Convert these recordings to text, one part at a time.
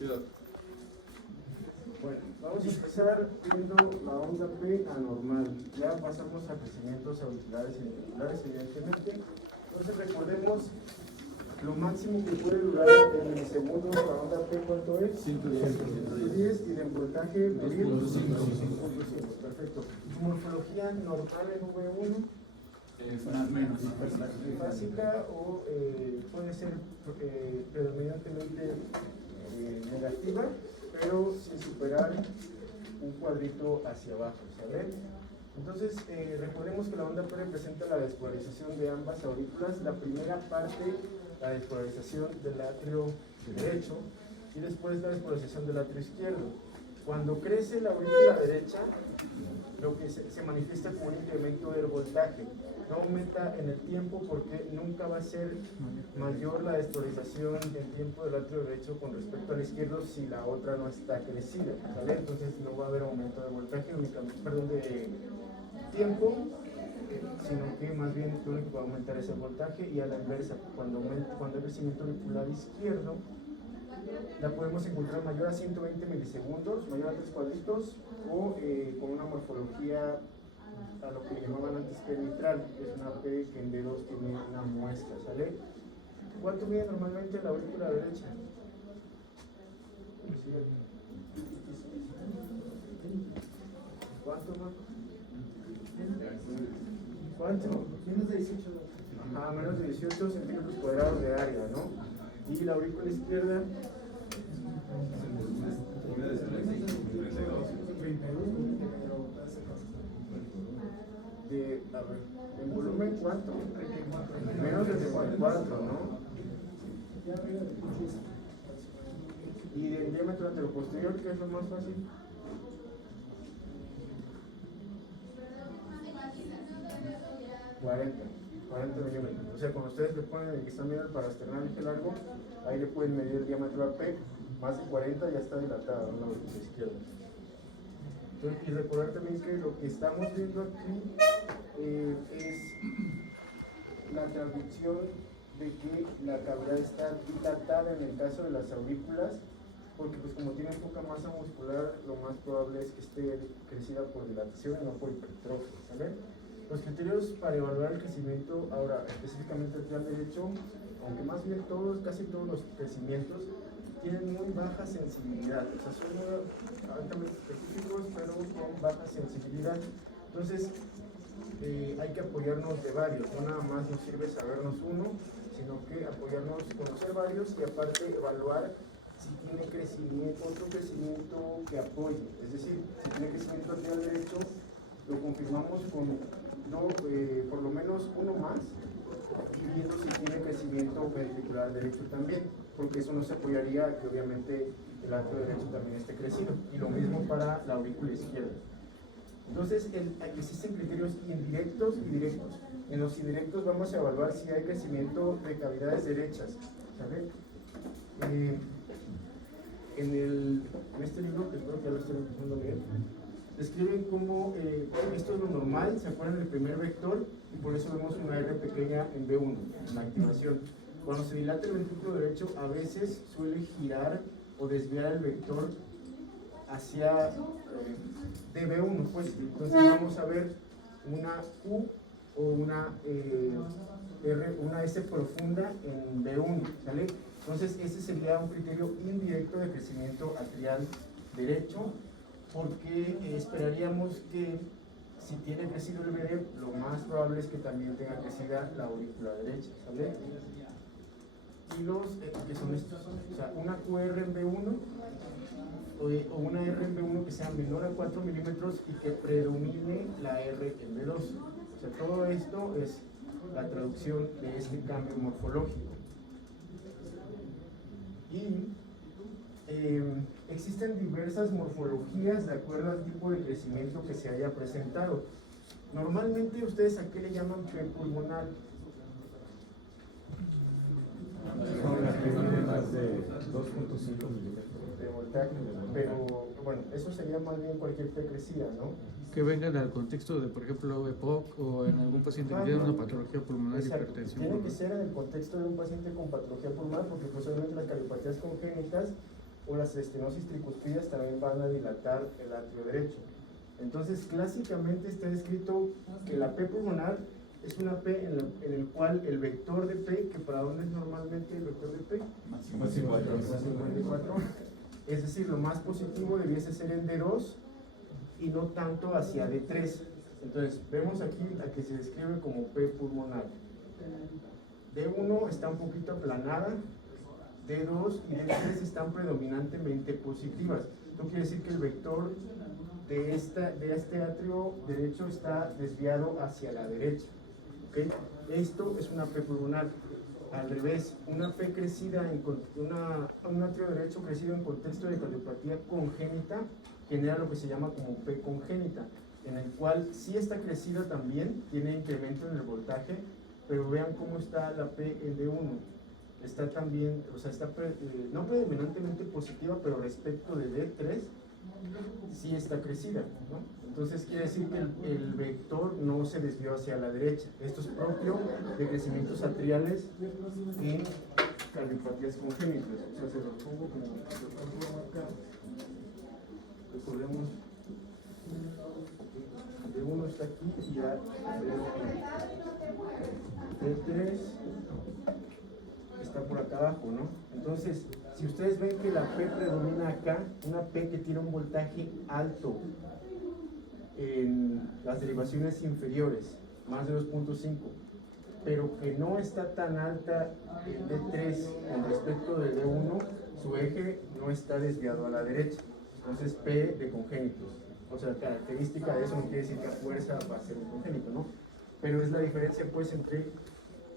Bueno, vamos a empezar viendo la onda P anormal. Ya pasamos a crecimientos auriculares y ventriculares, evidentemente. Entonces recordemos lo máximo que puede durar en milisegundos la onda P, ¿cuánto es? 110 y de voltaje medir 5.5. Perfecto. Morfología normal en V1. Básica o puede ser predominantemente negativa, pero sin superar un cuadrito hacia abajo, ¿sabes? Entonces, recordemos que la onda P representa la despolarización de ambas aurículas. La primera parte, la despolarización del atrio derecho, y después la despolarización del atrio izquierdo. Cuando crece la aurícula derecha, lo que se manifiesta como un incremento del voltaje. No aumenta en el tiempo porque nunca va a ser mayor la despolarización en tiempo del atrio derecho con respecto al izquierdo si la otra no está crecida, ¿vale? Entonces no va a haber aumento de voltaje, únicamente, perdón, de tiempo, sino que más bien lo único que va a aumentar es el voltaje. Y a la inversa, cuando el crecimiento auricular izquierdo, la podemos encontrar mayor a 120 milisegundos, mayor a 3 cuadritos, o con una morfología a lo que llamaban antes P mitral, que es una P que en B2 tiene una muesca, ¿sale? ¿Cuánto mide normalmente la aurícula derecha? ¿Cuánto, Marco? ¿Cuánto? Menos de 18. Ajá, menos de 18 centímetros cuadrados de área, ¿no? Y la aurícula izquierda, a ver, ¿en volumen cuánto? Menos de 34, ¿no? Y del diámetro anteroposterior, ¿qué es lo más fácil? 40 milímetros. O sea, cuando ustedes le ponen el que está midiendo el parasternal eje largo, ahí le pueden medir el diámetro a P, más de 40 ya está dilatada en la aurícula izquierda. Entonces, y recordar también que lo que estamos viendo aquí es la traducción de que la cavidad está dilatada en el caso de las aurículas, porque pues como tiene poca masa muscular, lo más probable es que esté crecida por dilatación y no por hipertrofia, ¿vale? Los criterios para evaluar el crecimiento, ahora específicamente el atrial derecho, aunque más bien casi todos los crecimientos tienen muy baja sensibilidad, o sea, son altamente específicos, pero con baja sensibilidad. Entonces, hay que apoyarnos de varios, no nada más nos sirve sabernos uno, sino que apoyarnos, conocer varios y aparte evaluar si tiene otro crecimiento que apoye. Es decir, si tiene crecimiento atrial derecho, lo confirmamos con por lo menos uno más, y viendo si tiene crecimiento ventricular derecho también, porque eso nos apoyaría que obviamente el atrio derecho también esté crecido, y lo mismo para la aurícula izquierda. Entonces, existen criterios indirectos y directos. En los indirectos vamos a evaluar si hay crecimiento de cavidades derechas, ¿sabe? En este libro, que espero que ya lo estén empezando bien, describen cómo esto es lo normal, ¿se acuerdan del primer vector? Y por eso vemos una R pequeña en B1, en la activación. Cuando se dilata el ventrículo derecho, a veces suele girar o desviar el vector hacia de B1, pues. Entonces vamos a ver una U o una S profunda en B1, ¿sale? Entonces ese sería un criterio indirecto de crecimiento atrial derecho, porque esperaríamos que si tiene crecido el BD, lo más probable es que también tenga crecida la aurícula derecha, ¿sale? Y los que son estos, o sea, una QR en B1 o una R en B1 que sea menor a 4 milímetros y que predomine la R en B2. O sea, todo esto es la traducción de este cambio morfológico. Y existen diversas morfologías de acuerdo al tipo de crecimiento que se haya presentado. Normalmente, ¿ustedes a qué le llaman P pulmonar? Son las que miden más de 2.5 milímetros de voltaje, pero bueno, eso sería más bien cualquier P crecida, ¿no? Que vengan al contexto de, por ejemplo, EPOC o en algún paciente que tiene una patología pulmonar, hipertensión. Tiene que ser en el contexto de un paciente con patología pulmonar, porque posiblemente las cardiopatías congénitas o las estenosis tricuspidas también van a dilatar el atrio derecho. Entonces, clásicamente está escrito que la P pulmonar es una P en el cual el vector de P, que para dónde es normalmente el vector de P, Más 54. más 54, es decir, lo más positivo debiese ser en D2 y no tanto hacia D3. Entonces, vemos aquí a que se describe como P pulmonar. D1 está un poquito aplanada, D2 y D3 están predominantemente positivas. Esto quiere decir que el vector de este atrio derecho está desviado hacia la derecha. ¿Okay? Esto es una P pulmonar. Al revés, una P crecida, un atrio derecho crecido en contexto de cardiopatía congénita genera lo que se llama como P congénita, en el cual sí está crecida también, tiene incremento en el voltaje, pero vean cómo está la P en D1. Está también, o sea, está no predominantemente positiva, pero respecto de D3 sí está crecida, ¿no? Entonces quiere decir que el vector no se desvió hacia la derecha. Esto es propio de crecimientos atriales en cardiopatías congénitas. O sea, se lo pongo como acá. Recordemos, D1 está aquí y ya D3 está por acá abajo, ¿no? Entonces, si ustedes ven que la P predomina acá, una P que tiene un voltaje alto en las derivaciones inferiores, más de 2.5, pero que no está tan alta en D3 con respecto de D1, su eje no está desviado a la derecha. Entonces, P de congénitos. O sea, característica de eso no quiere decir que a fuerza va a ser un congénito, ¿no? Pero es la diferencia, pues, entre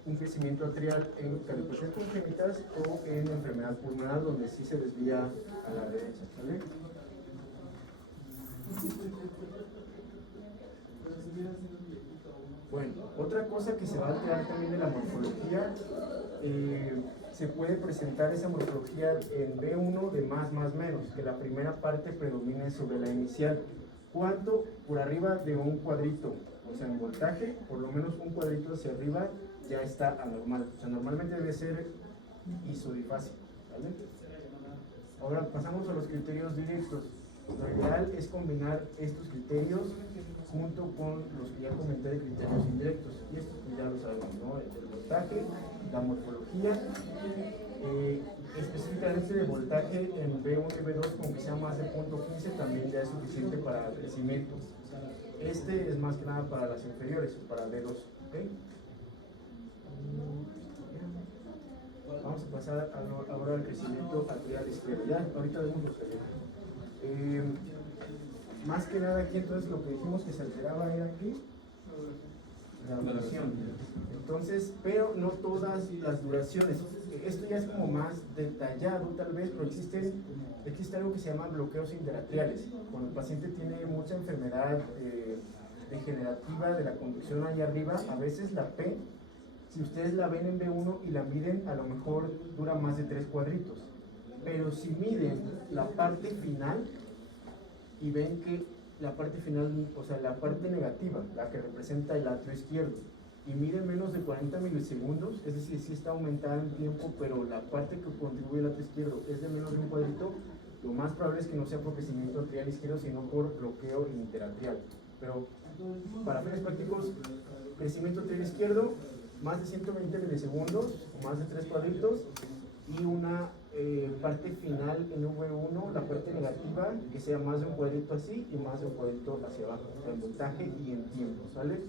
un crecimiento atrial en cardiopatías congénitas o en enfermedad pulmonar donde sí se desvía a la derecha, ¿vale? Bueno, otra cosa que se va a alterar también de la morfología, se puede presentar esa morfología en B1 de más menos, que la primera parte predomine sobre la inicial. ¿Cuánto? Por arriba de un cuadrito, o sea, en voltaje, por lo menos un cuadrito hacia arriba ya está anormal. O sea, normalmente debe ser isodifásico, ¿vale? Ahora pasamos a los criterios directos. Lo ideal es combinar estos criterios junto con los que ya comenté de criterios indirectos. Y estos pues ya lo sabemos, ¿no? El voltaje, la morfología, específicamente de voltaje en B1 y B2, con que sea más de 0.15, también ya es suficiente para el crecimiento. Este es más que nada para las inferiores, para B2, ¿ok? Vamos a pasar ahora al crecimiento atrial izquierdo. Ya, ahorita vemos los eventos. Más que nada aquí entonces lo que dijimos que se alteraba era aquí la duración. Entonces, pero no todas las duraciones. Esto ya es como más detallado tal vez, pero existe algo que se llama bloqueos interatriales. Cuando el paciente tiene mucha enfermedad degenerativa de la conducción allá arriba, a veces la P, si ustedes la ven en B1 y la miden, a lo mejor dura más de 3 cuadritos. Pero si miden la parte final y ven que la parte final, o sea, la parte negativa, la que representa el atrio izquierdo, y miden menos de 40 milisegundos, es decir, sí está aumentada en tiempo, pero la parte que contribuye al atrio izquierdo es de menos de un cuadrito, lo más probable es que no sea por crecimiento atrial izquierdo, sino por bloqueo interatrial. Pero para fines prácticos, crecimiento atrial izquierdo, más de 120 milisegundos, más de 3 cuadritos, y una parte final en V1, la parte negativa, que sea más de un cuadrito así y más de un cuadrito hacia abajo, o sea, en voltaje y en tiempo, ¿sale?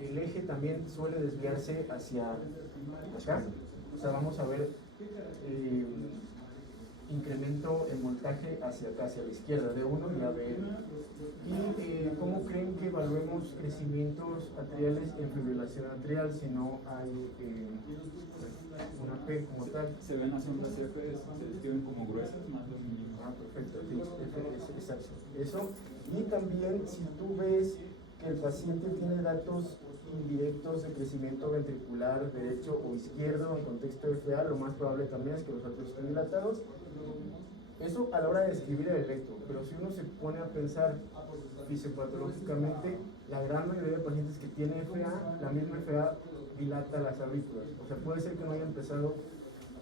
El eje también suele desviarse hacia acá, o sea, vamos a ver incremento en voltaje hacia acá, hacia la izquierda, de uno y a B. ¿Y cómo creen que evaluemos crecimientos atriales en fibrilación atrial si no hay una P como tal? Se ven las ondas F, se describen como gruesas, más de 1 milímetro. Ah, perfecto, sí, es exacto. Eso. Y también si tú ves que el paciente tiene datos indirectos de crecimiento ventricular derecho o izquierdo en contexto de FA, lo más probable también es que los atrios estén dilatados. Eso a la hora de describir el electro, pero si uno se pone a pensar fisiopatológicamente, la gran mayoría de pacientes que tienen FA, la misma FA dilata las aurículas. O sea, puede ser que no haya empezado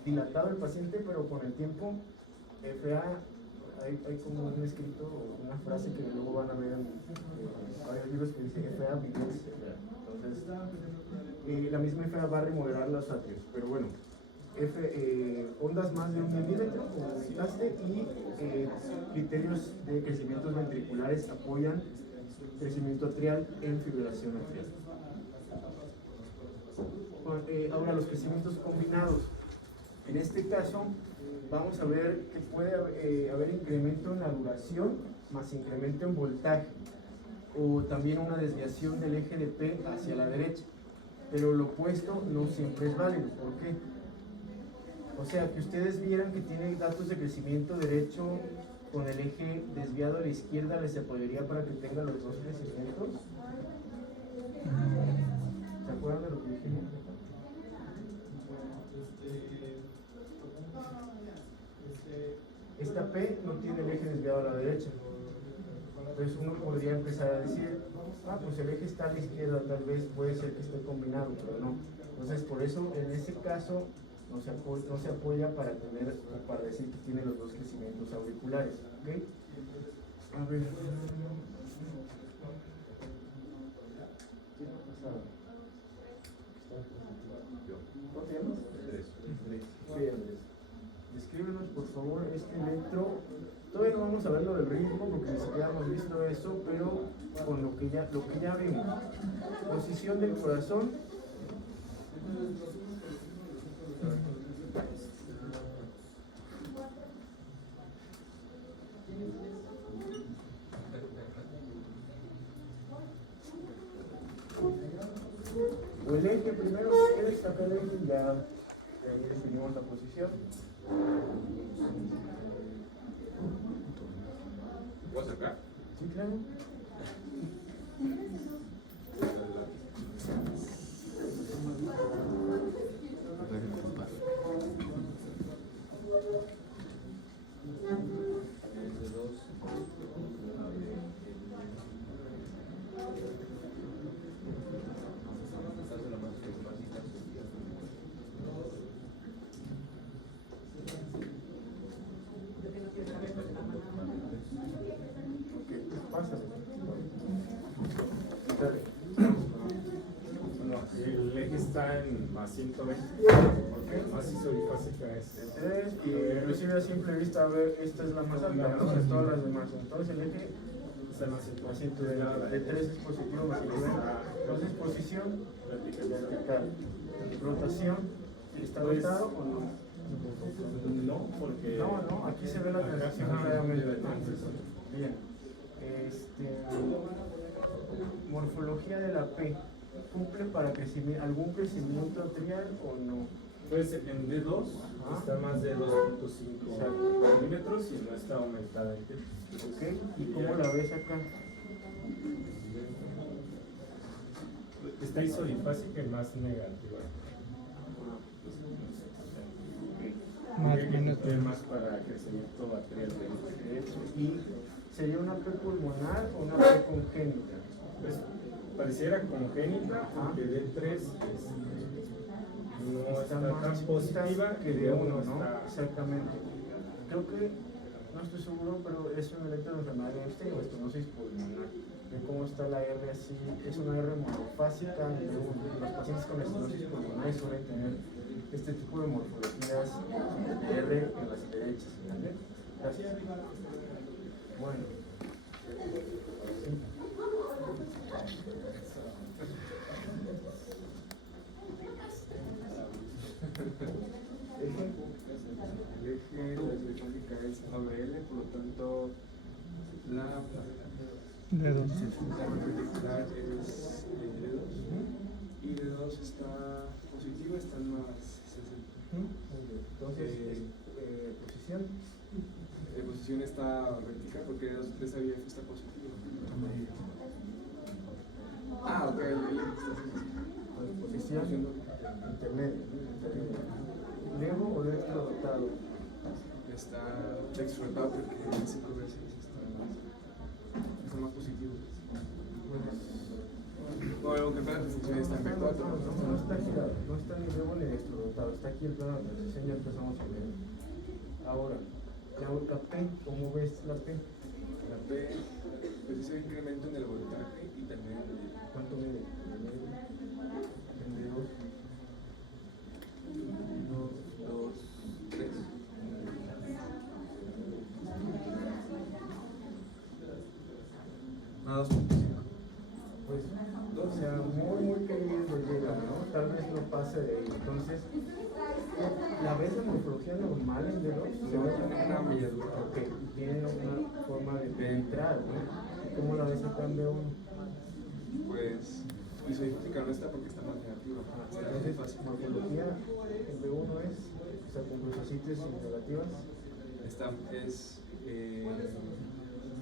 dilatado el paciente, pero con el tiempo, FA, hay como un escrito, una frase que luego van a ver en varios libros que dice FA Vives. Entonces, la misma FA va a remodelar los atrios, pero bueno, ondas más de 1 milímetro, como comentaste, y criterios de crecimientos ventriculares apoyan crecimiento atrial en fibrilación atrial. Ahora, los crecimientos combinados. En este caso, vamos a ver que puede haber incremento en la duración más incremento en voltaje, o también una desviación del eje de P hacia la derecha, pero lo opuesto no siempre es válido. ¿Por qué? O sea, que ustedes vieran que tiene datos de crecimiento derecho con el eje desviado a la izquierda, ¿les apoyaría para que tenga los dos crecimientos? ¿Se acuerdan de lo que dijimos? Esta P no tiene el eje desviado a la derecha. Entonces uno podría empezar a decir, pues el eje está a la izquierda, tal vez puede ser que esté combinado, pero no. Entonces por eso en ese caso no se apoya para decir que tiene los dos crecimientos auriculares. ¿Okay? A ver. ¿Cómo te llamas? Andrés. Descríbenos por favor este electro. Todavía no vamos a ver lo del ritmo porque ni siquiera hemos visto eso, pero con lo que ya vimos. Posición del corazón. O el eje primero, si quieres sacar el eje, ya ahí definimos la posición. ¿Puedo sacar? Sí, claro. El eje está en más 120, porque más isodifásica es. Y inclusive a simple vista, a ver, esta es la más alta, ¿no? De todas las demás. Entonces el eje Está más más 120, de 3 es positivo, más 120. Entonces posición vertical. Rotación, ¿está rotado o no? No, porque. No, aquí se ve la transición claramente. Bien. Morfología de la P. ¿Cumple para algún crecimiento atrial o no? Pues en D2 está más de 2.5 milímetros y no está aumentada en T. ¿Ok? ¿Y cómo la ves acá? Está isodifásica y más negativa. Más para crecimiento atrial. ¿Y sería una P pulmonar o una P congénita? Pues pareciera congénita, porque D3 no está tan positiva que de uno, ¿no? está. Exactamente. Creo que, no estoy seguro, pero es un electroenfermedad de estéreo, estenosis pulmonar. Ven cómo está la R así, es una R monofásica de uno. Los pacientes con estenosis pulmonar suelen tener este tipo de morfologías de R en las derechas. ¿Vale? Gracias. Bueno. El eje de la telefónica es ABL, por lo tanto la perpendicular es D2 y D2 está positiva, está en más 60. Entonces, posición. La posición está vertical porque de esa vía está positiva. Ok, el eje está así. Posición intermedia. ¿Levo o dentro dotado? Está explotado porque en 5 veces está más positivo. No, que para la transición está en No, B4. no está girado, no está ni levo ni extrarrotado, está aquí el plano de transición, ya empezamos a ver. Ahora, la P, ¿cómo ves la P? La P, pues es el incremento en el voltaje y también ¿Cuánto mide? En D2. 2, 3. Ah, 2.5. Pues, o sea, muy querido llega, ¿no? Tal vez no pase de ahí. Entonces, ¿la ves la morfología normal en D2? No, tiene una melladura. Ok, tiene una forma de entrar, ¿no? ¿Cómo la ves acá en B1? Pues isodística no está porque está más negativa. Está Entonces, fácil. morfología en B1 es, o sea, con crucecitas y negativas. Esta es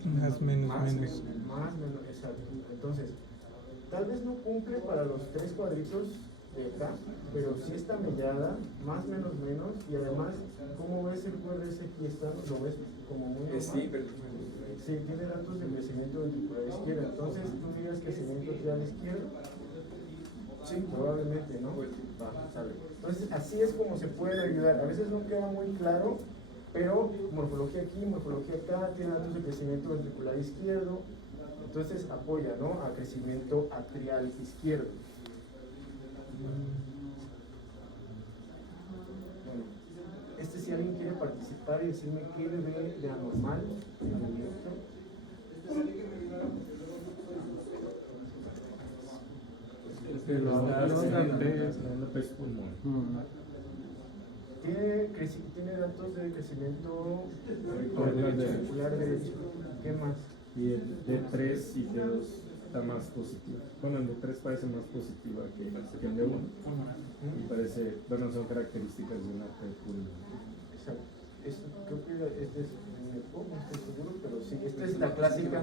Más menos más menos. Más menos, exacto. Entonces, tal vez no cumple para los 3 cuadritos de acá, pero sí está mellada, más menos menos, y además, ¿cómo ves el QRS aquí? ¿Lo ves como muy normal? Sí, pero Sí, tiene datos de crecimiento ventricular izquierda. Entonces, ¿tú dirías crecimiento atrial izquierdo? sí, Probablemente, ¿no? Va, sale. Entonces, así es como se puede ayudar. A veces no queda muy claro, pero morfología aquí, morfología acá, tiene datos de crecimiento ventricular izquierdo. Entonces, apoya, ¿no? A crecimiento atrial izquierdo. Bueno, si alguien quiere participar y decirme qué le ve de anormal en el electro. López pulmón. Tiene datos de crecimiento auricular derecho. ¿Qué más? Y el D3 y D2 está más positivo. Bueno, el D3 parece más positiva que el D1. Y parece, bueno, son características de una P pulmonar. Exacto. Creo que este es un ECO, no estoy seguro, pero sí, esta es la clásica.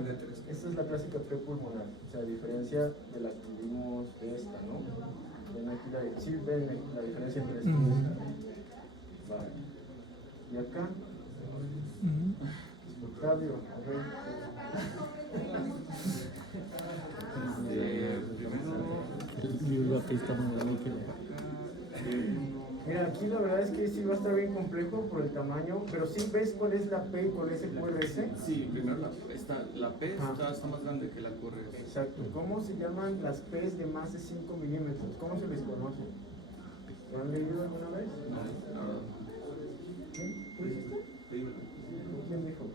Esta es la clásica P pulmonar. O sea, a diferencia de la que vimos de esta, ¿no? Ven aquí ven la diferencia entre esta y esta. Vale. Y acá, Octavio, a ver. La pista muy líquida. Mira, aquí la verdad es que sí va a estar bien complejo por el tamaño, pero sí ves cuál es la P y cuál es el QRS. Sí, primero la P está más grande que la QRS. Exacto. ¿Cómo se llaman las P's de más de 5 milímetros? ¿Cómo se les conoce? ¿Lo han leído alguna vez? ¿Sí? ¿Tú dijiste? ¿Quién dijo?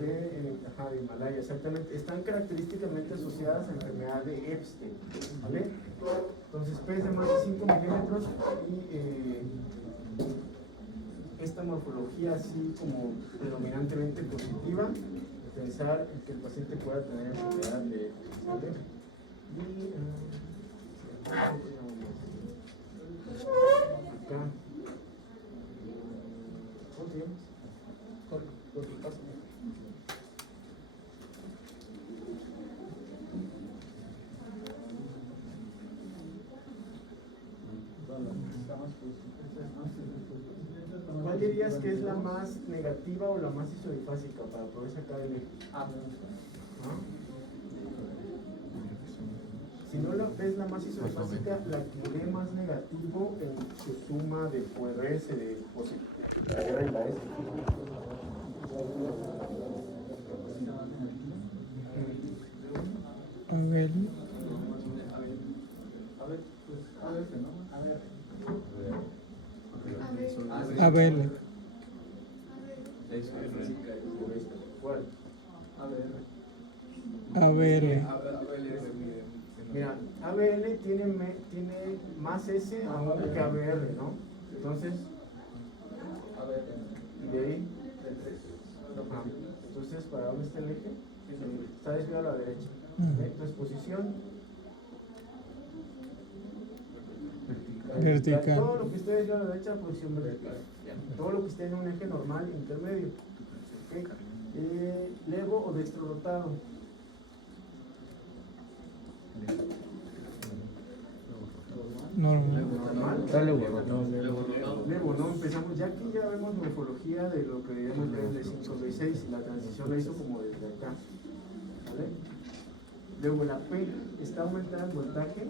De Himalaya, exactamente. Están característicamente asociadas a enfermedad de Epstein, ¿vale? Entonces, P's de más de 5 milímetros y esta morfología así como predominantemente positiva, pensar en que el paciente pueda tener enfermedad de Epstein, ¿vale? Y acá. ¿Cómo te llamas? Jorge, pásame. ¿Cuál dirías que es la más negativa o la más isodifásica para poder sacar el eje? ¿Ah? Si no ves la más isodifásica, la que ve más negativo en su suma de QRS, de la R y la S. ABL. ¿Cuál? ABL. Mira, ABL tiene más S aún que ABR, ¿no? Entonces, y de ahí, ajá. Entonces, ¿para dónde está el eje? Está desviado a la derecha. Entonces, posición vertical. Todo lo que esté desviado a la derecha, posición vertical. Todo lo que esté en un eje normal intermedio. ¿Okay? Levo o dextro rotado. Normal. Levo, ¿no? Empezamos, ya aquí ya vemos morfología de lo que debemos ver de 5 y 6 y la transición la hizo como desde acá. ¿Vale? Luego la P está aumentando el voltaje.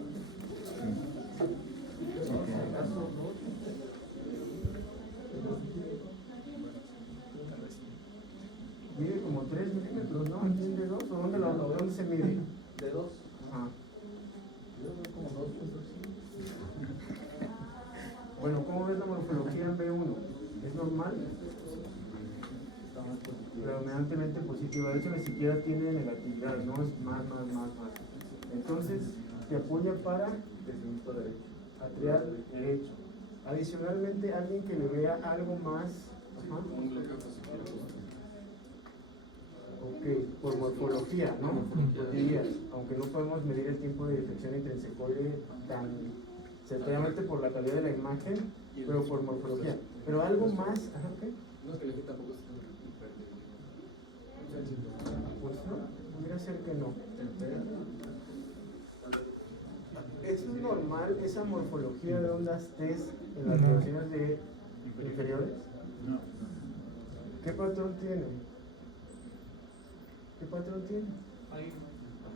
Mide como 3 milímetros, ¿no? ¿Aquí de 2? ¿O dónde se mide? De 2. Ajá. Bueno, ¿cómo ves la morfología en B1? ¿Es normal? Predominantemente positiva, de hecho ni siquiera tiene negatividad, no es más. Entonces, te apoya para atrial derecho. Adicionalmente, alguien que le vea algo más. Ajá. Un bloqueo positivo. Ok, por morfología, ¿no? Dirías, aunque no podemos medir el tiempo de difracción intrinsecoide tan certeramente por la calidad de la imagen, pero por morfología. Pero algo más, ajá, ¿qué? No es que el eje tampoco es Pues no, pudiera ser que no. ¿Es normal esa morfología de ondas test en las relaciones de inferiores? No. ¿Qué patrón tiene? ¿Qué patrón tiene?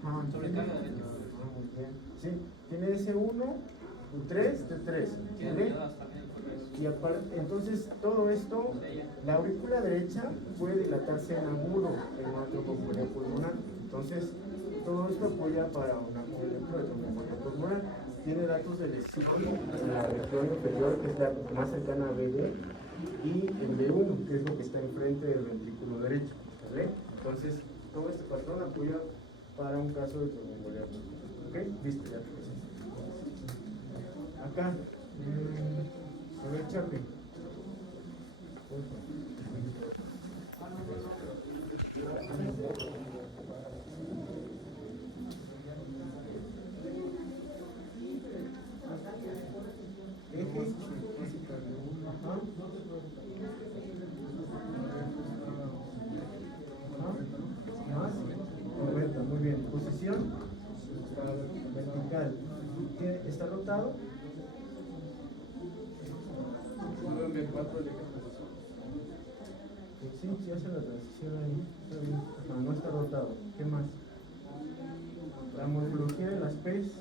Ajá, Sobrecarga de muy bien. Sí, tiene S1, U3, T3. ¿Vale? Y aparte, entonces todo esto, la aurícula derecha puede dilatarse en agudo en una tromboembolia pulmonar. Entonces, todo esto apoya para una tromboembolia pulmonar. Tiene datos de lesión en la región inferior, que es la más cercana a BD, y en B1, que es lo que está enfrente del ventrículo derecho. ¿Vale? Entonces, todo este patrón apoya para un caso de tromboembolia pulmonar. ¿Ok? Listo, ya te presento. Acá. A ver, Chapi. Eje. Ajá. Más. 90, muy bien. Posición vertical. ¿Está rotado? Sí, hace la transición ahí. Está bien. No está rotado. ¿Qué más? La morfología de las P's.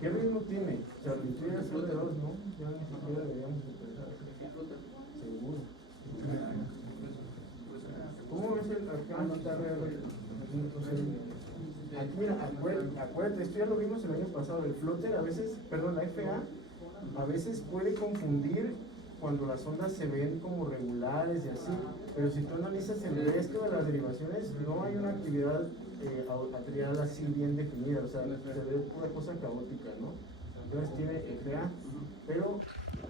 ¿Qué ritmo tiene? Charlie, tú ya sabes de 2, ¿no? Ya ni siquiera deberíamos empezar. Seguro. ¿Cómo ves el acá? Está aquí, mira, acuérdate, esto ya lo vimos el año pasado, el floater a veces, perdón, la FA a veces puede confundir cuando las ondas se ven como regulares y así, pero si tú analizas el resto de las derivaciones, no hay una actividad atrial así bien definida, o sea, se ve pura cosa caótica, ¿no? Entonces tiene FA, pero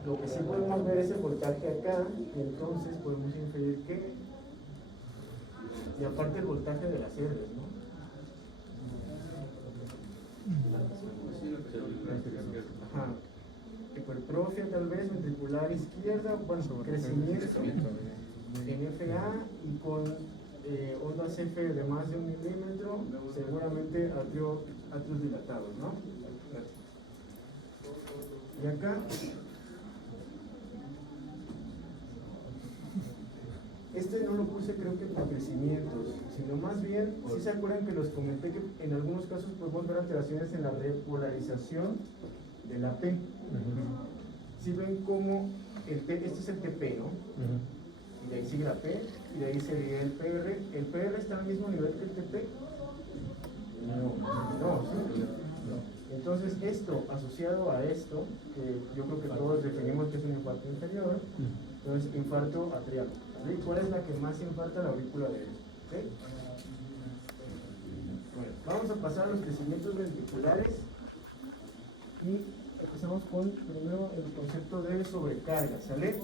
lo que sí podemos ver es el voltaje acá, y entonces podemos inferir que, y aparte el voltaje de las R, ¿no? Ajá. Hipertrofia tal vez, ventricular izquierda, bueno, crecimiento en FA y con ondas F de más de 1 milímetro, seguramente atrios dilatados, ¿no? Y acá, este no lo puse creo que por crecimientos, sino más bien, si se acuerdan que los comenté que en algunos casos podemos ver alteraciones en la repolarización de la P. Si ven como este es el TP, ¿no? Y de ahí sigue la P, y de ahí sería el PR. ¿El PR está al mismo nivel que el TP? No, sí. Entonces esto, asociado a esto, que yo creo que todos definimos que es un infarto inferior, entonces infarto atrial. ¿Sí? ¿Cuál es la que más infarta? La aurícula derecha. ¿Okay? Bueno, vamos a pasar a los crecimientos ventriculares y empezamos con primero el concepto de sobrecarga, ¿sale?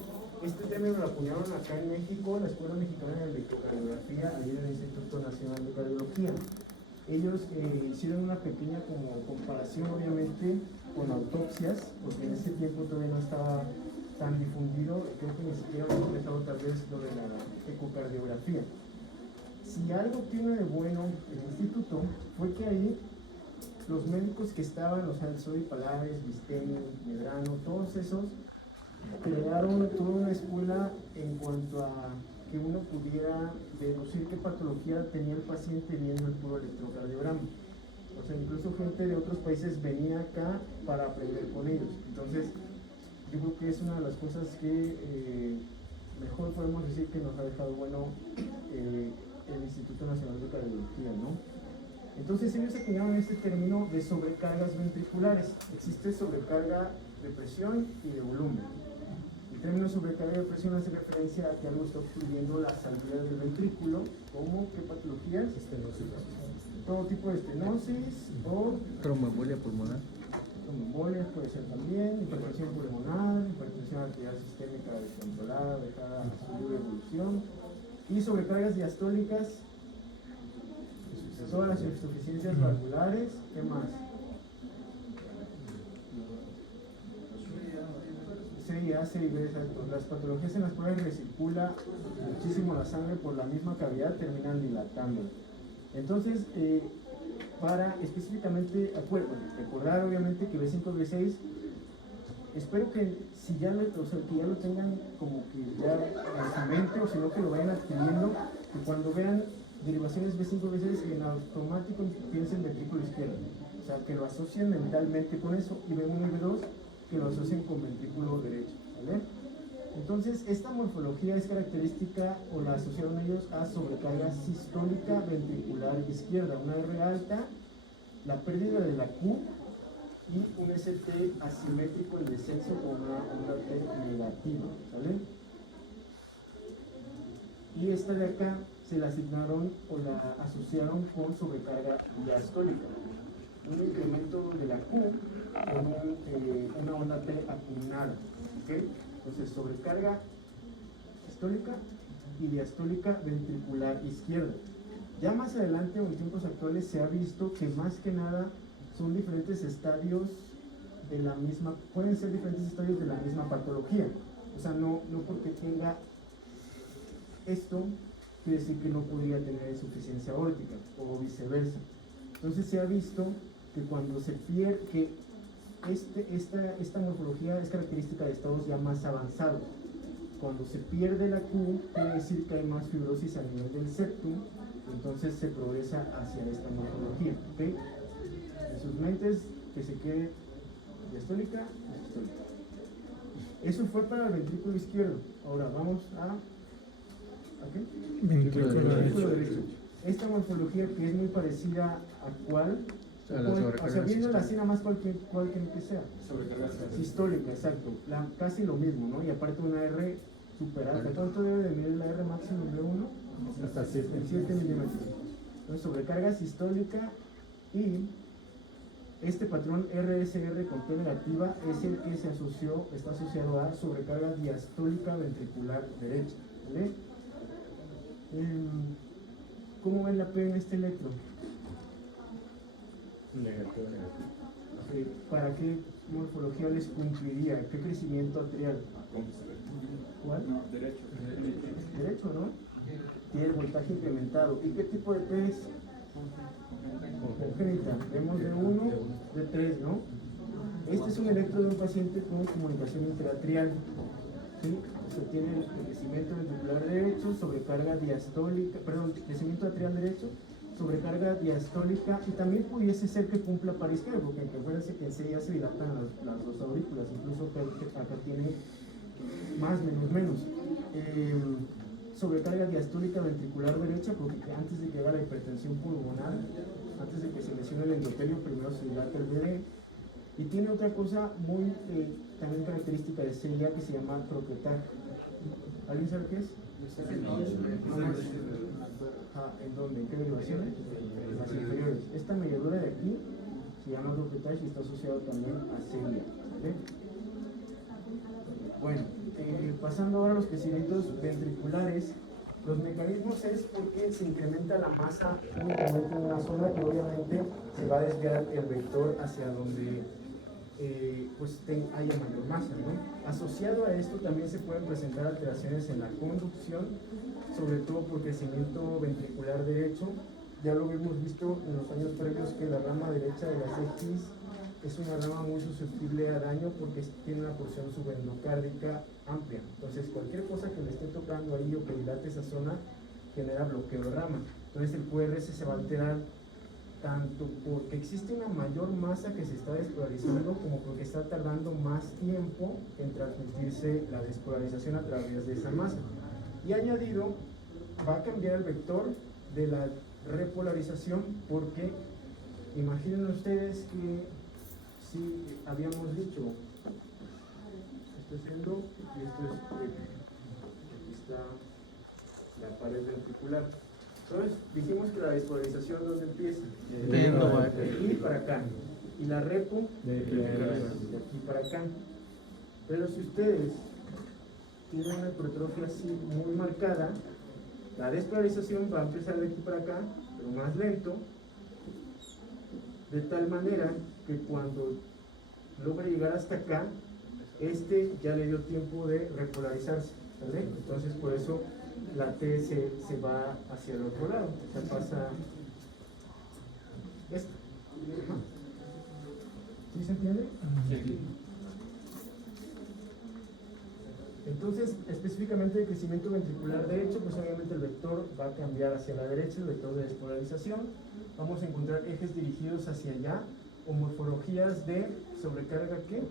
Este tema me lo acuñaron acá en México, la Escuela Mexicana de Electrocardiografía, ahí en el Instituto Nacional de Cardiología. Ellos hicieron una pequeña como comparación, obviamente, con autopsias, porque en ese tiempo todavía no estaba tan difundido, creo que ni siquiera había empezado tal vez lo de la ecocardiografía. Si algo tiene de bueno el instituto, fue que ahí los médicos que estaban, o sea, el Sodi Palares, Visteni, Medrano, todos esos, crearon toda una escuela en cuanto a que uno pudiera deducir qué patología tenía el paciente viendo el puro electrocardiograma. O sea, incluso gente de otros países venía acá para aprender con ellos. Entonces, yo creo que es una de las cosas que mejor podemos decir que nos ha dejado bueno el Instituto Nacional de Cardiología, ¿no? Entonces ellos acuñaron este término de sobrecargas ventriculares. Existe sobrecarga de presión y de volumen. El término sobrecarga de presión hace referencia a que algo está obstruyendo las salidas del ventrículo, como qué patologías, todo tipo de estenosis o Tromboembolia pulmonar. trombolias puede ser también, hipertensión pulmonar, hipertensión arterial sistémica descontrolada, dejada a su libre evolución, y sobrecargas diastólicas, todas las insuficiencias valvulares. ¿Qué más? CIA, CIB, exacto. Las patologías en las cuales recircula muchísimo la sangre por la misma cavidad terminan dilatando. Entonces, para específicamente, recordar obviamente que B5 y B6, espero que si ya que ya lo tengan como que ya en su mente, o si no que lo vayan adquiriendo, que cuando vean derivaciones B5 y B6 en automático piensen ventrículo izquierdo, o sea, que lo asocien mentalmente con eso, y B1 y B2 que lo asocien con ventrículo derecho, ¿vale? Entonces, esta morfología es característica, o la asociaron ellos, a sobrecarga sistólica ventricular izquierda, una R alta, la pérdida de la Q y un ST asimétrico en descenso con una T negativa, ¿vale? Y esta de acá se la asignaron o la asociaron con sobrecarga diastólica, un incremento de la Q con una onda T acumulada, ¿ok? Entonces, sobrecarga sistólica y diastólica ventricular izquierda. Ya más adelante, o en tiempos actuales, se ha visto que más que nada son diferentes estadios de la misma, pueden ser diferentes estadios de la misma patología. O sea, no porque tenga esto, quiere decir que no podría tener insuficiencia aórtica, o viceversa. Entonces se ha visto que cuando se pierde, que esta morfología es característica de estados ya más avanzados. Cuando se pierde la Q, quiere decir que hay más fibrosis a nivel del septum, entonces se progresa hacia esta morfología, ¿ok? En sus mentes, que se quede diastólica y sistólica. Eso fue para el ventrículo izquierdo. Ahora vamos a ¿qué? Ventrículo Ventrículo derecho. derecho. Esta morfología que es muy parecida a cuál, A la sobrecarga o sea, viendo la sistólica. cena más cualquier que sea. Sistólica, exacto. Casi lo mismo, ¿no? Y aparte una R super alta. ¿Cuánto debe de medir la R máximo de 1? Hasta 7. 7 milímetros. Entonces, sobrecarga sistólica, y este patrón RSR con T negativa es el que está asociado a sobrecarga diastólica ventricular derecha, ¿vale? ¿Cómo ven la P en este electro? Negativo. ¿Para qué morfología les cumpliría? ¿Qué crecimiento atrial? ¿Cuál? Derecho. Derecho, ¿no? Tiene el voltaje incrementado. ¿Y qué tipo de P es? Congénita. Vemos de 1, de 3, ¿no? Este es un electro de un paciente con comunicación interatrial, ¿sí? Se tiene el crecimiento ventricular derecho, sobrecarga diastólica, crecimiento atrial derecho, sobrecarga diastólica, y también pudiese ser que cumpla para izquierdo, porque acuérdense que en C ya se dilatan las dos aurículas, incluso acá tiene más, menos. Sobrecarga diastólica ventricular derecha, porque antes de que haga la hipertensión pulmonar, antes de que se lesione el endotelio, primero se dilata el BD. Y tiene otra cosa muy también característica de CIA que se llama croquetaje. ¿Alguien sabe qué es? ¿En dónde? ¿En qué derivaciones? En las inferiores. Esta mediadura de aquí se llama croquetaje y está asociado también a CIA, ¿vale? Bueno, pasando ahora a los crecimientos ventriculares, los mecanismos es porque se incrementa la masa únicamente en una zona, que obviamente se va a desviar el vector hacia donde haya mayor masa, ¿no? Asociado a esto también se pueden presentar alteraciones en la conducción, sobre todo por crecimiento ventricular derecho. Ya lo hemos visto en los años previos que la rama derecha de las X es una rama muy susceptible a daño porque tiene una porción subendocárdica amplia. Entonces, cualquier cosa que le esté tocando ahí o que dilate esa zona genera bloqueo de rama. Entonces, el QRS se va a alterar tanto porque existe una mayor masa que se está despolarizando como porque está tardando más tiempo en transmitirse la despolarización a través de esa masa. Y añadido, va a cambiar el vector de la repolarización porque imaginen ustedes que si habíamos dicho esto es endo y esto es aquí está la pared ventricular. Entonces dijimos que la despolarización ¿dónde empieza? De endo va De aquí para acá y la repo de aquí para acá. Pero si ustedes tienen una hipertrofia así muy marcada, la despolarización va a empezar de aquí para acá, pero más lento, de tal manera que cuando logra llegar hasta acá, ya le dio tiempo de repolarizarse, ¿vale? Entonces por eso la T se va hacia el otro lado, o sea, pasa esto. ¿Sí se entiende? Sí. Entonces, específicamente el crecimiento ventricular derecho, pues obviamente el vector va a cambiar hacia la derecha, el vector de despolarización. Vamos a encontrar ejes dirigidos hacia allá o morfologías de sobrecarga ¿qué?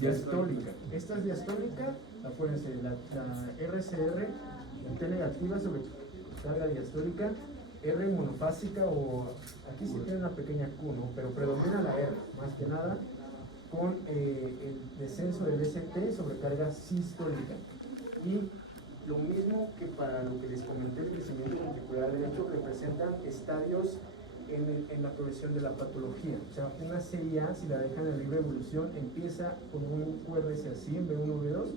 Diastólica. Esta es diastólica, acuérdense, la RCR, en T negativa sobrecarga diastólica, R monofásica o aquí sí tiene una pequeña Q, ¿no? Pero predomina la R, más que nada, con el descenso del ST sobrecarga sistólica. Y lo mismo que para lo que les comenté, el crecimiento ventricular derecho representan estadios en la progresión de la patología. O sea, una CIA, si la dejan en libre evolución, empieza con un QRS así en B1, B2,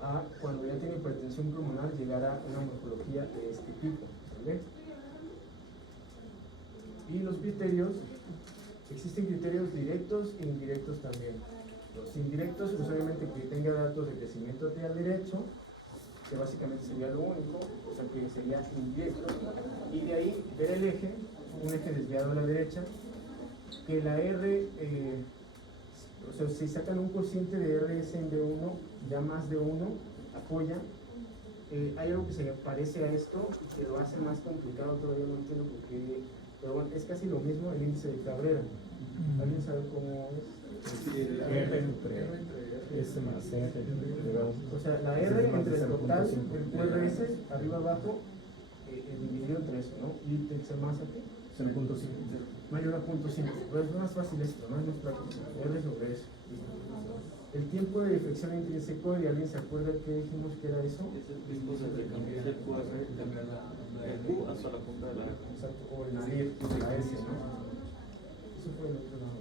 a cuando ya tiene hipertensión pulmonar llegar a una morfología de este tipo, ¿vale? Y los criterios, existen criterios directos e indirectos también. Los indirectos, pues obviamente que tenga datos de crecimiento arterial derecho, que básicamente sería lo único, o sea que sería indirecto, y de ahí ver el eje, un eje desviado a la derecha, que la R, o sea, si sacan un cociente de RS en D1, ya más de 1, apoya. Hay algo que se parece a esto, que lo hace más complicado, todavía no entiendo por qué, pero bueno, es casi lo mismo el índice de Cabrera. ¿Alguien sabe cómo es? R entre S más R. O sea, la R entre el total del QRS, arriba abajo, dividido entre eso, ¿no? Y el más aquí. 0.5. Mayor a 0.5. Pero es más fácil esto, ¿no? Es más práctico. R sobre eso. El tiempo de deflexión intrínseco, ¿y alguien se acuerda que dijimos que era eso? Es el mismo de cambiar el QR, cambiar la Q hasta la punta de la R. Exacto, o el nadir, la S, ¿no? Eso fue el otro lado.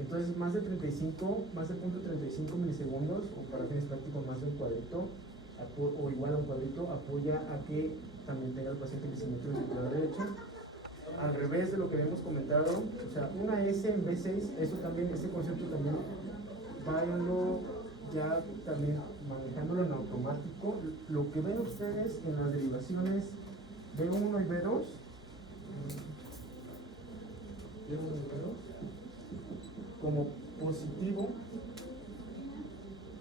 Entonces, más de 0.35 milisegundos, o para fines prácticos más de un cuadrito, o igual a un cuadrito, apoya a que también tenga el paciente crecimiento ventricular derecho. Al revés de lo que habíamos comentado, o sea, una S en B6, eso también, este concepto también, váyanlo ya también manejándolo en automático. Lo que ven ustedes en las derivaciones B1 y B2, como positivo,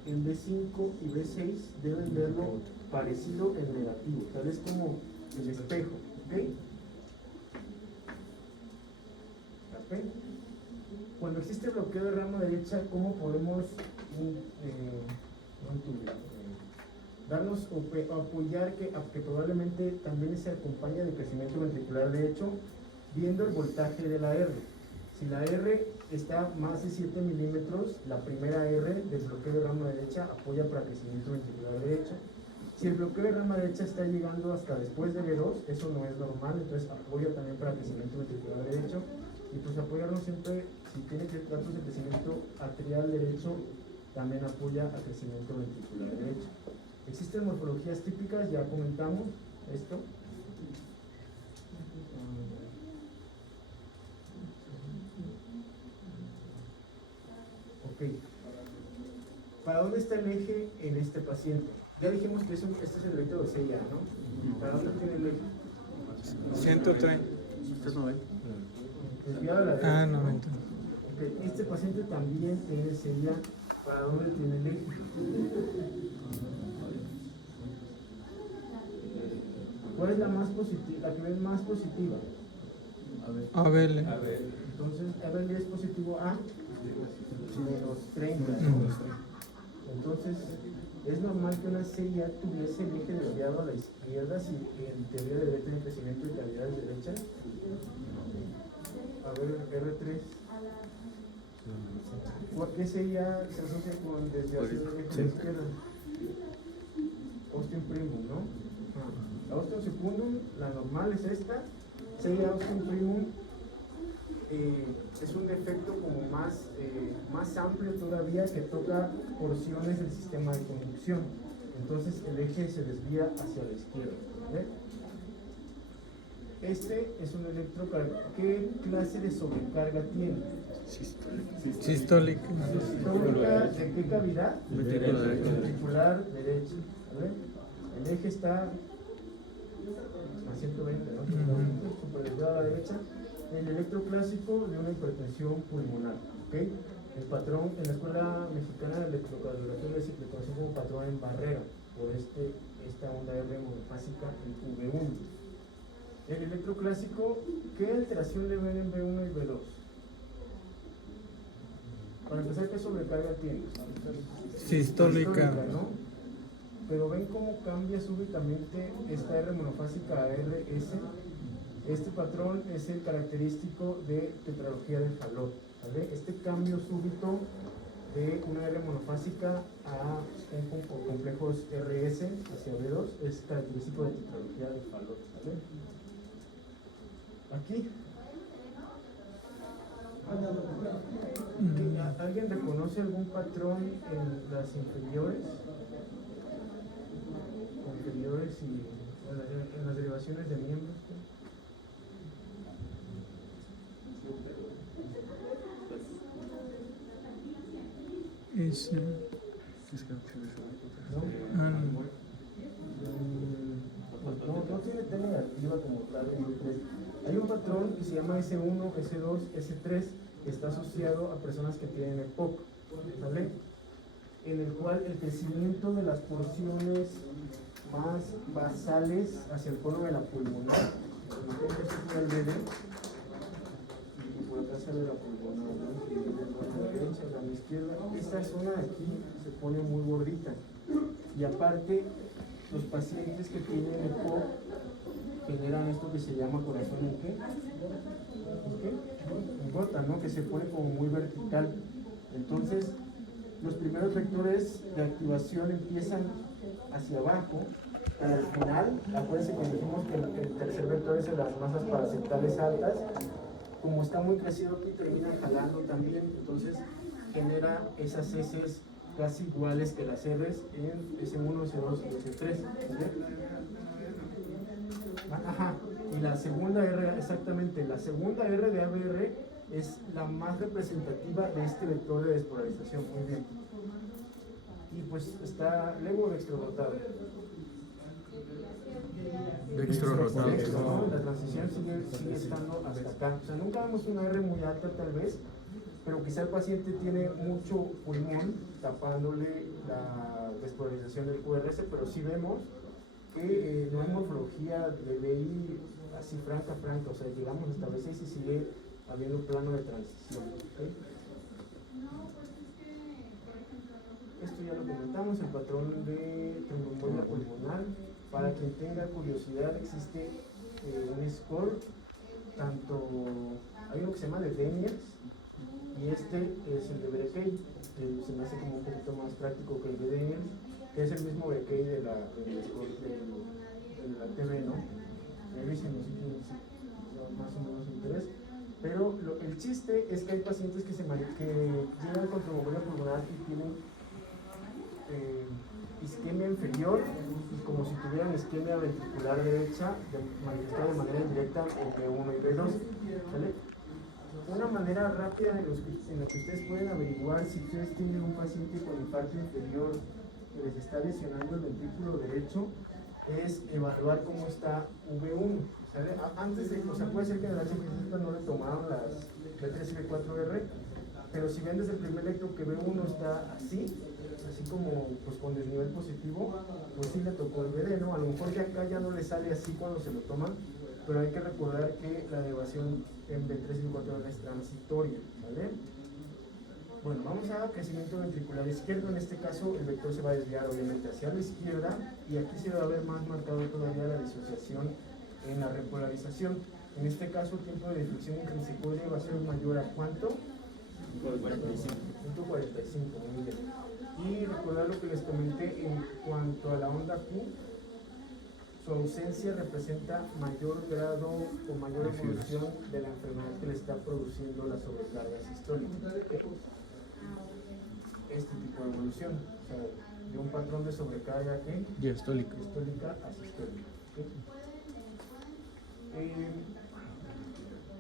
en B5 y B6 deben verlo parecido en negativo, tal vez como el espejo, ¿ok? Cuando existe bloqueo de rama derecha, ¿cómo podemos darnos o apoyar que probablemente también se acompaña de crecimiento ventricular derecho, viendo el voltaje de la R? Si la R está más de 7 milímetros, la primera R del bloqueo de rama derecha apoya para crecimiento ventricular derecho. Si el bloqueo de rama derecha está llegando hasta después de B2, eso no es normal, entonces apoya también para crecimiento ventricular derecho. Y pues apoyarnos siempre, si tiene datos de crecimiento arterial derecho, también apoya a crecimiento ventricular derecho. Existen morfologías típicas, ya comentamos esto. Ok. ¿Para dónde está el eje en este paciente? Ya dijimos que este es el vector de CIA, ¿no? ¿Para dónde tiene el eje? 103. ¿Usted no ve? desviado a la derecha. Ah, 90. Ok, este paciente también tiene sería para dónde tiene el eje. ¿Cuál es la más positiva? La que es más positiva. ABL. Entonces, ABL es positivo a menos 30. Entonces, es normal que una serie tuviese el eje desviado a la izquierda si en teoría debería tener crecimiento y cavidades derechas. A ver, R3. ¿Qué sería se asocia con desviación del eje a la izquierda? Ostium primum, ¿no? La ostium secundum, la normal es esta. Sería ostium primum. Es un defecto como más amplio todavía que toca porciones del sistema de conducción. Entonces el eje se desvía hacia la izquierda. ¿Vale? Este es un electrocardiograma. ¿Qué clase de sobrecarga tiene? Sistólica. Sistólica. ¿De qué cavidad? Ventricular derecha. ¿Vale? El eje está a 120, ¿no? Super desviado a la derecha. El electroclásico de una hipertensión pulmonar, ¿ok? El patrón en la Escuela Mexicana de Electrocardiografía le conocen como patrón en barrera por esta onda R monofásica en V1. El electroclásico, ¿qué alteración le ven en V1 y V2? Para empezar, ¿qué sobrecarga tiene? Sistólica. ¿No? Pero ven cómo cambia súbitamente esta R monofásica a RS. Este patrón es el característico de tetralogía de Fallot, ¿vale? Este cambio súbito de una R monofásica a un complejos RS hacia V2 es característico de tetralogía de Fallot, ¿vale? Aquí. ¿Alguien reconoce algún patrón en las inferiores? Inferiores y en las derivaciones de miembros. Es, ¿No? ah, no. No tiene T negativa como tal en el 3. Hay un patrón que se llama S1, S2, S3 que está asociado a personas que tienen EPOC, ¿vale? En el cual el crecimiento de las porciones más basales hacia el cono de la pulmonar, esto es el DD, y por acá sale la pulmonar, ¿no? La derecha, la izquierda. Esta zona de aquí se pone muy gordita. Y aparte, los pacientes que tienen EPOC generan esto que se llama corazón en qué? ¿En qué? En gota, ¿no? Que se pone como muy vertical. Entonces, los primeros vectores de activación empiezan hacia abajo. Al final, acuérdense que dijimos que el tercer vector es de las masas paracetales altas. Como está muy crecido aquí, termina jalando también. Entonces, genera esas heces casi iguales que las R's en S1, S2 y S3. ¿Sí? Ajá, y la segunda R, exactamente, la segunda R de ABR es la más representativa de este vector de despolarización. Muy bien. Y pues está levo dextrorotado. Dextrorotado. ¿No? La transición sigue estando hasta acá. O sea, nunca vemos una R muy alta tal vez, pero quizá el paciente tiene mucho pulmón tapándole la despolarización del QRS, pero sí vemos que no hay morfología de BI así franca, o sea, llegamos hasta B6 y sigue habiendo plano de transición. ¿Okay? Esto ya lo comentamos, el patrón de trombombolia pulmonar. Para quien tenga curiosidad, existe un score, tanto hay uno que se llama de Deniers y este es el de Brekey, que se me hace como un poquito más práctico que el de Deniers, que es el mismo Brekey del score de la TV, ¿no? Revisen si tienen más o menos interés. Pero el chiste es que hay pacientes que llegan con tromboembolia pulmonar y tienen isquemia inferior y como si tuvieran isquemia ventricular derecha manifestada de manera indirecta en B1 y B2. ¿Vale? Una manera rápida en la que ustedes pueden averiguar si ustedes tienen un paciente con infarto inferior que les está lesionando el ventrículo derecho es evaluar cómo está V1. ¿Sale? Antes de, o sea, puede ser que en el HPC no le tomaron las B3 y B4R, pero si ven desde el primer electro que B1 está así como pues con desnivel positivo, pues sí le tocó el BD, ¿no? A lo mejor ya acá ya no le sale así cuando se lo toman, pero hay que recordar que la elevación en B3 y B4R es transitoria, ¿vale? Bueno, vamos a crecimiento ventricular izquierdo. En este caso el vector se va a desviar obviamente hacia la izquierda, y aquí se va a ver más marcado todavía la disociación en la repolarización. En este caso el tiempo de deflexión intrínseco va a ser mayor a ¿cuánto? 45. 145, muy bien. Y recordar lo que les comenté en cuanto a la onda Q, su ausencia representa mayor grado o mayor evolución de la enfermedad que le está produciendo la sobrecarga sistólica. Este tipo de evolución, o sea, de un patrón de sobrecarga que Diastólica. sistólica a sistólica.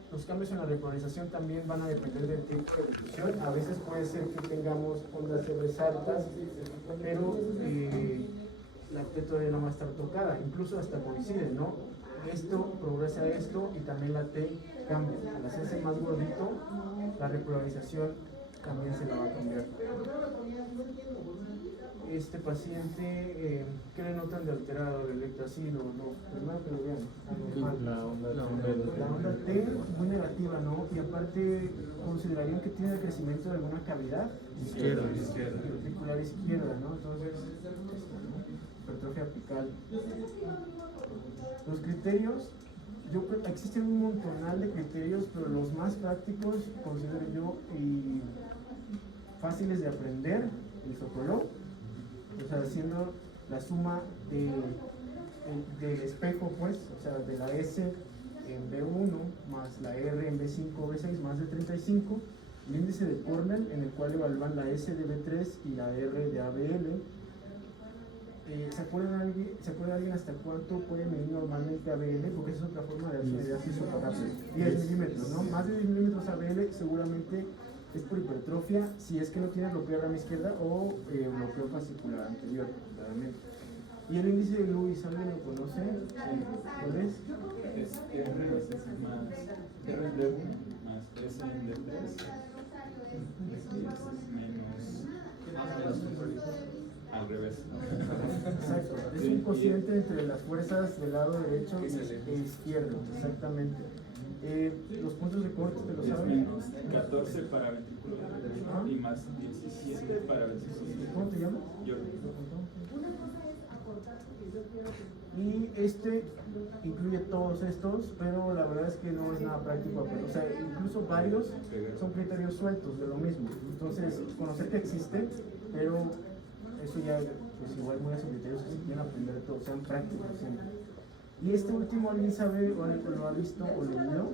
Los cambios en la repolarización también van a depender del tiempo de evolución. A veces puede ser que tengamos ondas Rs altas, pero la T todavía no va a estar tocada, incluso hasta coincide, ¿no? Esto progresa a esto y también la T cambia. Al hacerse más gordito, la repolarización también se la va a cambiar. Este paciente, ¿qué le notan de alterado el electroacilo? No, primero que lo vean, anormal. La onda La onda T muy negativa, ¿no? Y aparte, ¿considerarían que tiene crecimiento de alguna cavidad? Izquierda. Ventricular izquierda, ¿no? Entonces, hipertrofia apical. Los criterios, yo creo que existen un montonal de criterios, pero los más prácticos, considero yo, y fáciles de aprender, el Sokolov, o sea, haciendo la suma del espejo, pues, o sea, de la S en B1 más la R en B5 o B6 más de 35, el índice de Cornell, en el cual evalúan la S de B3 y la R de ABL. ¿Se acuerda alguien hasta cuánto puede medir normalmente ABL? Porque esa es otra forma de hacer fisioterapia. 10 milímetros, ¿no? Más de 10 milímetros ABL seguramente es por hipertrofia, si es que no tiene bloqueo rama izquierda o bloqueo fascicular anterior, claramente. ¿Y el índice de Lewis, alguien lo conoce? ¿Cuál es? Es R veces más R en D1 más S en D3 menos al revés. Exacto, es un cociente entre las fuerzas del lado derecho e izquierdo, exactamente. Los puntos de corte, ¿te lo Es saben? menos 14 para ventrículo derecho y más 17 para ventrículo izquierdo. ¿Cómo te llamas? Yo. Y este incluye todos estos, pero la verdad es que no es nada práctico. O sea, incluso varios son criterios sueltos de lo mismo. Entonces, conocer que existe, pero eso ya, pues igual muy a sus criterios que se quieren aprender todos, sean prácticos siempre. Y este último, ¿alguien sabe o lo ha visto o lo vio?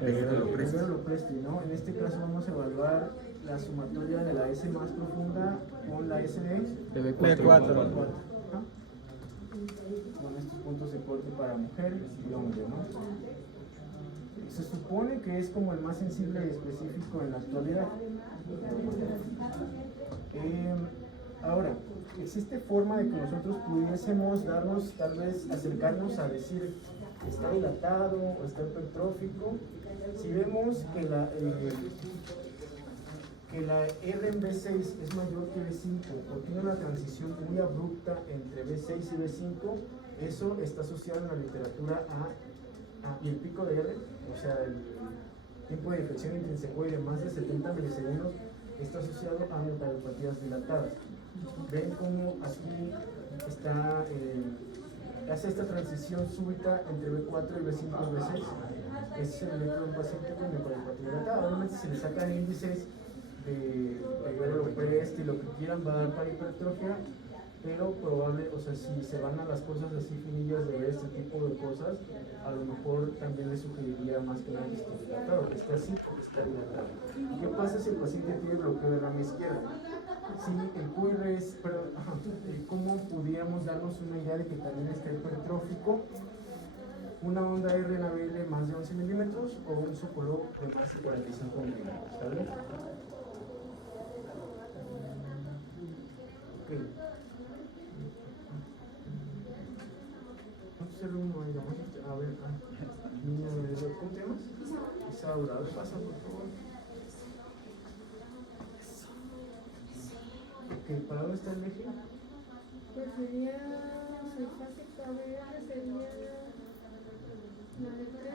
Pero Presti, ¿no? En este caso vamos a evaluar la sumatoria de la S más profunda con la S de B4. Con estos puntos de corte para mujer y hombre, ¿no? Se supone que es como el más sensible y específico en la actualidad. Ahora, ¿existe forma de que nosotros pudiésemos darnos, tal vez acercarnos a decir, está dilatado o está hipertrófico? Si vemos que la R en B6 es mayor que B5 o tiene una transición muy abrupta entre B6 y B5, eso está asociado en la literatura y el pico de R, o sea, el tiempo de inflexión intrínsecoide más de 70 milisegundos, está asociado a miocardiopatías dilatadas. Ven cómo aquí está, hace esta transición súbita entre B4 y B5 y B6. Ese es el electro de un paciente con miocardiopatía dilatada. Obviamente se le sacan índices de Presti, lo que quieran, va a dar para hipertrofia, pero probable, o sea, si se van a las cosas así finillas de ver este tipo de cosas, a lo mejor también le sugeriría más que nada que esté dilatado, que está así porque está dilatado. ¿Y qué pasa si el paciente tiene bloqueo de rama izquierda? Si el QR es, ¿cómo pudiéramos darnos una idea de que también está hipertrófico? Una onda R en ABL más de 11 milímetros o un Sokolov de más de 45 milímetros, ¿está bien? Ok. hacerle uno ahí, vamos a ver, niña, ¿cómo te llamas? Isaura, a ver, pasa por favor. Ok, ¿para dónde está el eje? Pues sería muy fácil saber, sería la de 3,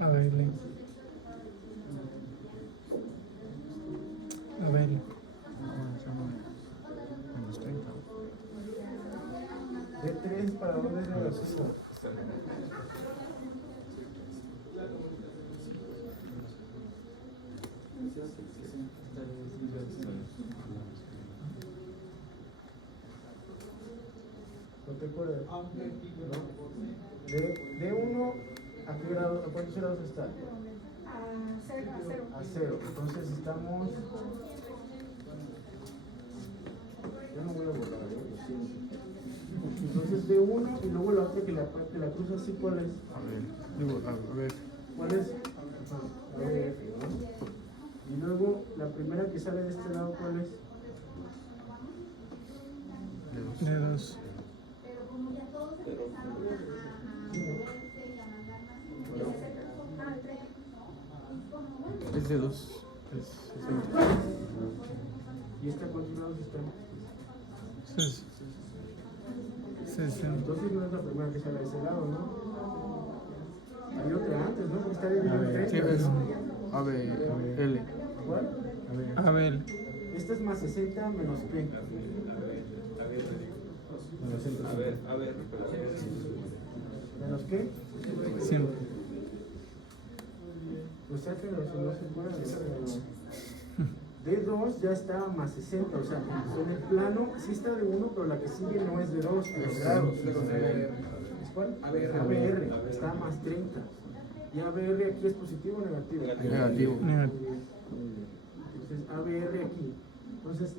A verle. A verle. De 3, ¿para dónde es negativo? ¿No te acuerdas? ¿No? De 1, ¿a qué grado, a cuántos grados está? a 0, a 0. A 0. Entonces estamos. Yo no voy a borrar, lo siento. Entonces de 1 y luego la otra que la cruza así, ¿cuál es? A ver. ¿Cuál es? A ver, ¿no? Y luego la primera que sale de este lado, ¿cuál es? De 2. Es de 2. Es 60. ¿Y esta cuántos grados está? 60. Entonces no es la primera que sale de ese lado, ¿no? Hay otra antes, ¿no? Porque está dividida en 30, Sí, es ¿no? A, B, L. ¿Cuál? A ver. Esta es más 60 menos P. ¿Menos qué? 100. Pues ya que no se puede. D2 ya está más 60, o sea, en el plano sí está de 1, pero la que sigue no es de 2, los grados. ¿Es cuál? ABR, está más 30. ¿Y ABR aquí es positivo o negativo? Negativo. Entonces ABR aquí. Entonces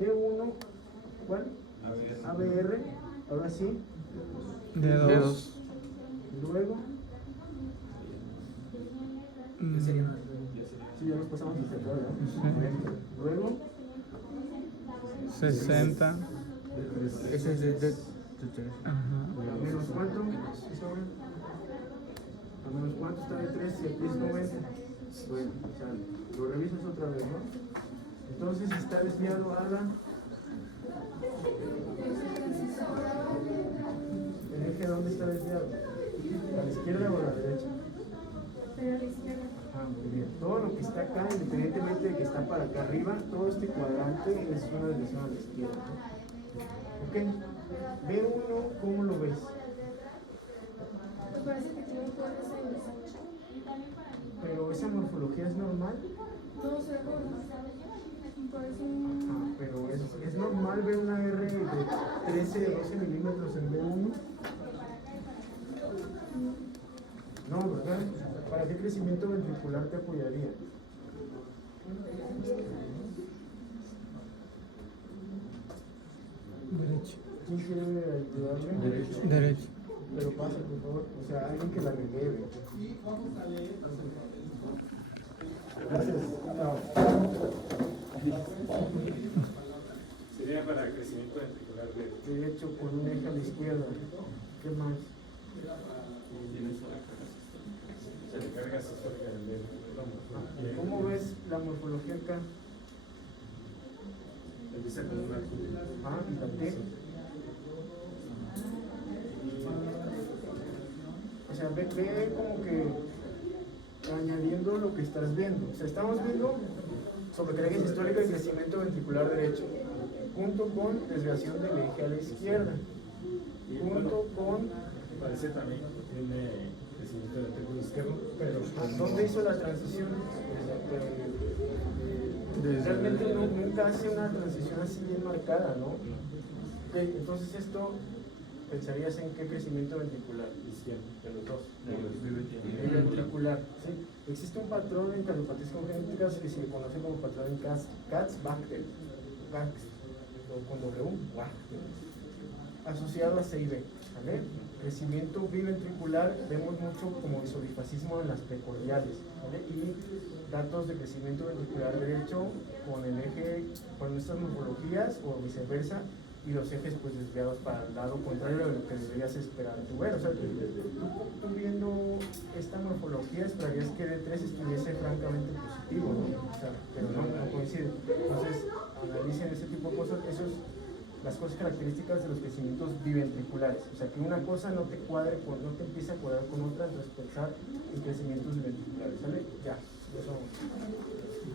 D1, ¿cuál? ABR, ahora sí. De 2. Y luego, sí, ya nos pasamos hasta acá, ¿no? Luego, 60. Ese es de 3. Ajá. ¿a menos cuánto? ¿Sí saben? ¿A menos cuánto está de 3 y aquí es 90? Bueno, o sea, lo revisas otra vez, ¿no? Entonces está desviado a la... ¿El eje dónde está desviado? ¿A la izquierda o a la derecha? Pero a la izquierda. Ah, muy bien. Todo lo que está acá, independientemente de que está para acá arriba, todo este cuadrante es una desviación a la izquierda, ¿no? Ok. B1, ¿cómo lo ves? Me parece que tiene cuadros en el 8. Pero esa morfología es normal. No sé, parece Ah, pero es normal ver una R de 13, 12 milímetros en B1. No, ¿verdad? ¿Para qué crecimiento ventricular te apoyaría? Derecho. ¿Quién quiere ayudarme? Derecho. Pero pasa, por favor. O sea, alguien que la releve. Gracias. Chao. Sería para crecimiento ventricular de Derecho con un eje a la izquierda. ¿Qué más? se le carga sistólica del hombro. ¿Cómo ves la morfología acá? Empieza con una Ah, y la T. O sea, ve como que añadiendo lo que estás viendo. O sea, estamos viendo sobrecarga sistólica y crecimiento ventricular derecho, junto con desviación del eje a la izquierda, junto con... parece también que tiene crecimiento ventrículo izquierdo, pero ¿Dónde hizo la transición? Realmente nunca hace una transición así bien marcada, ¿no? Ok, entonces esto, pensarías en qué crecimiento ventricular. izquierdo, de los dos. El ventricular, ¿sí? Existe un patrón en cardiopatías congénitas que se conoce como patrón Katz-Bachtel, o con W, Bachtel. asociado a C y B, ¿vale? Crecimiento biventricular, vemos mucho como isodifascismo en las precordiales, ¿vale? Y datos de crecimiento ventricular derecho con el eje, con estas morfologías o viceversa, y los ejes pues desviados para el lado contrario de lo que deberías esperar tú ver. O sea, tú viendo esta morfología esperarías que D3 estuviese francamente positivo, ¿no? O sea, pero no coincide. Entonces, analicen ese tipo de cosas, las cosas características de los crecimientos biventriculares. O sea, que una cosa no te cuadre, no te empiece a cuadrar con otra, entonces pensar en crecimientos biventriculares, ¿sale? Ya.